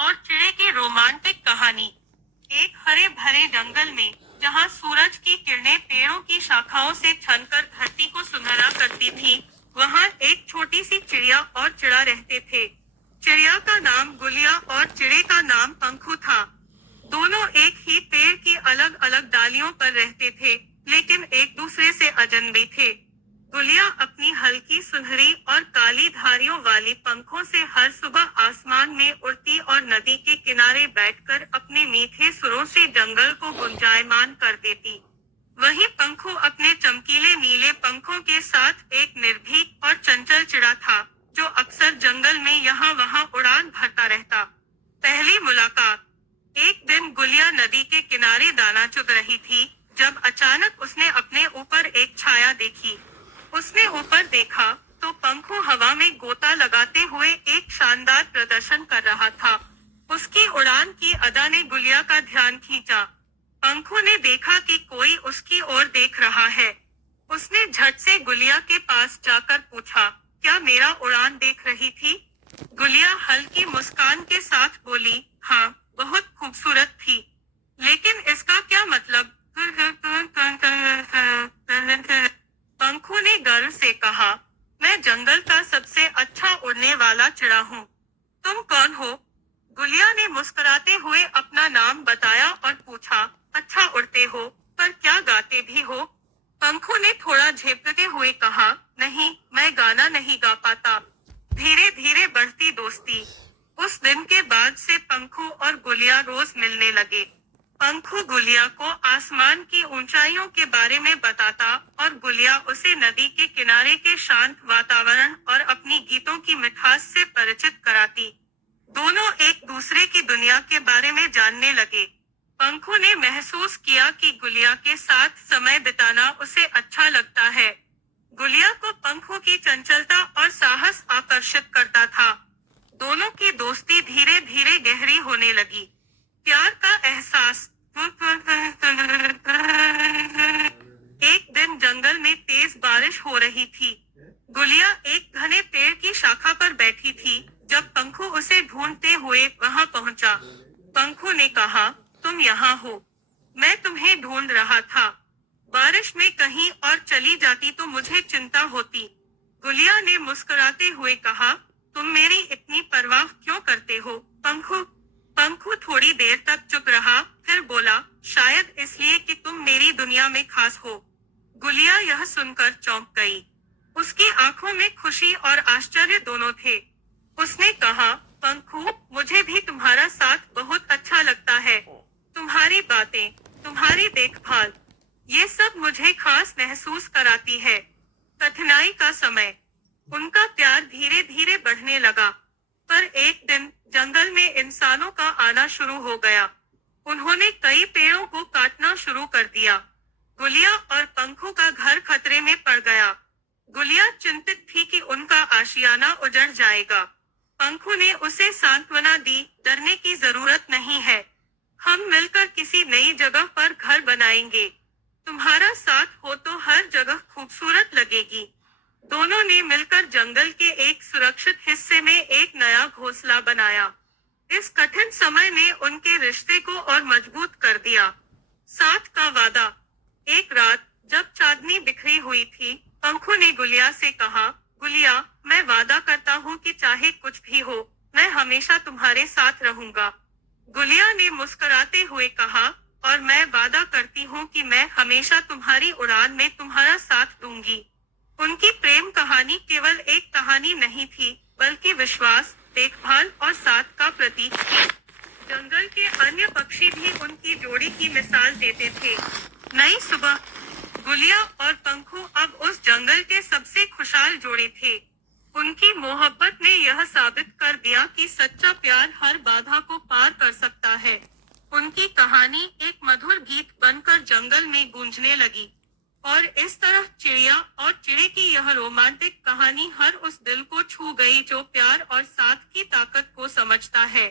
और चिड़े की रोमांटिक कहानी। एक हरे भरे जंगल में, जहाँ सूरज की किरणें पेड़ों की शाखाओं से छनकर धरती को सुनहरा करती थी, वहाँ एक छोटी सी चिड़िया और चिड़ा रहते थे। चिड़िया का नाम गुलिया और चिड़े का नाम पंखू था। दोनों एक ही पेड़ की अलग अलग डालियों पर रहते थे, लेकिन एक दूसरे से अजनबी थे। गुलिया अपनी हल्की सुनहरी और काली धारियों वाली पंखों से हर सुबह आसमान में उड़ती और नदी के किनारे बैठकर अपने मीठे सुरों से जंगल को गुंजायमान कर देती। वहीं पंखू अपने चमकीले नीले पंखों के साथ एक निर्भीक और चंचल चिड़ा था, जो अक्सर जंगल में यहाँ वहाँ उड़ान भरता रहता। पहली मुलाकात। एक दिन गुलिया नदी के किनारे दाना चुग रही थी, जब अचानक उसने अपने ऊपर एक छाया देखी। उसने ऊपर देखा तो पंखू हवा में गोता लगाते हुए एक शानदार प्रदर्शन कर रहा था। उसकी उड़ान की अदा ने गुलिया का ध्यान खींचा। पंखू ने देखा कि कोई उसकी ओर देख रहा है। उसने झट से गुलिया के पास जाकर पूछा, क्या मेरा उड़ान देख रही थी? गुलिया हल्की मुस्कान के साथ बोली, हाँ, बहुत खूबसूरत थी। लेकिन इसका क्या मतलब? पंखू ने गर्व से कहा, मैं जंगल का सबसे अच्छा उड़ने वाला चिड़ा हूँ। तुम कौन हो? गुलिया ने मुस्कुराते हुए अपना नाम बताया और पूछा, अच्छा उड़ते हो, पर क्या गाते भी हो? पंखू ने थोड़ा झेपते हुए कहा, नहीं, मैं गाना नहीं गा पाता। धीरे धीरे बढ़ती दोस्ती। उस दिन के बाद से पंखू और गुलिया रोज मिलने लगे। पंखू गुलिया को आसमान की ऊंचाइयों के बारे में बताता और गुलिया उसे नदी के किनारे के शांत वातावरण और अपनी गीतों की मिठास से परिचित कराती। दोनों एक दूसरे की दुनिया के बारे में जानने लगे। पंखू ने महसूस किया कि गुलिया के साथ समय बिताना उसे अच्छा लगता है। गुलिया को पंखू की चंचलता और साहस आकर्षित करता था। दोनों की दोस्ती धीरे धीरे गहरी होने लगी। प्यार का एहसास। एक दिन जंगल में तेज बारिश हो रही थी। गुलिया एक घने पेड़ की शाखा पर बैठी थी, जब पंखू उसे ढूंढते हुए वहां पहुंचा। पंखू ने कहा, तुम यहाँ हो। मैं तुम्हें ढूंढ रहा था। बारिश में कहीं और चली जाती तो मुझे चिंता होती। गुलिया ने मुस्कुराते हुए कहा, तुम मेरी इतनी परवाह क्यों करते हो, पंखू? पंखू थोड़ी देर तक चुप रहा, फिर बोला, शायद इसलिए कि तुम मेरी दुनिया में खास हो। गुलिया यह सुनकर चौंक गई। उसकी आंखों में खुशी और आश्चर्य दोनों थे। उसने कहा, पंखू, मुझे भी तुम्हारा साथ बहुत अच्छा लगता है। तुम्हारी बातें, तुम्हारी देखभाल, ये सब मुझे खास महसूस कराती है। कठिनाई का समय। उनका प्यार धीरे धीरे बढ़ने लगा। पर एक दिन जंगल में इंसानों का आना शुरू हो गया। उन्होंने कई पेड़ों को काटना शुरू कर दिया। गुलिया और पंखू का घर खतरे में पड़ गया। गुलिया चिंतित थी कि उनका आशियाना उजड़ जाएगा। पंखू ने उसे सांत्वना दी, डरने की जरूरत नहीं है। हम मिलकर किसी नई जगह पर घर बनाएंगे। तुम्हारा साथ हो तो हर जगह खूबसूरत लगेगी। दोनों ने मिलकर जंगल के एक सुरक्षित हिस्से में एक नया घोंसला बनाया। इस कठिन समय ने उनके रिश्ते को और मजबूत कर दिया। साथ का वादा। एक रात जब चांदनी बिखरी हुई थी, पंखू ने गुलिया से कहा, गुलिया, मैं वादा करता हूँ कि चाहे कुछ भी हो, मैं हमेशा तुम्हारे साथ रहूंगा। गुलिया ने मुस्कुराते हुए कहा, और मैं वादा करती हूँ कि मैं हमेशा तुम्हारी उड़ान में तुम्हारा साथ दूंगी। उनकी प्रेम कहानी केवल एक कहानी नहीं थी, बल्कि विश्वास, देखभाल और साथ का प्रतीक थी। जंगल के अन्य पक्षी भी उनकी जोड़ी की मिसाल देते थे। नई सुबह। गुलिया और पंखू अब उस जंगल के सबसे खुशहाल जोड़े थे। उनकी मोहब्बत ने यह साबित कर दिया कि सच्चा प्यार हर बाधा को पार कर सकता है। उनकी कहानी एक मधुर गीत बनकर जंगल में गूंजने लगी। और इस तरह चिड़िया और चिड़े की यह रोमांटिक कहानी हर उस दिल को छू गई जो प्यार और साथ की ताकत को समझता है।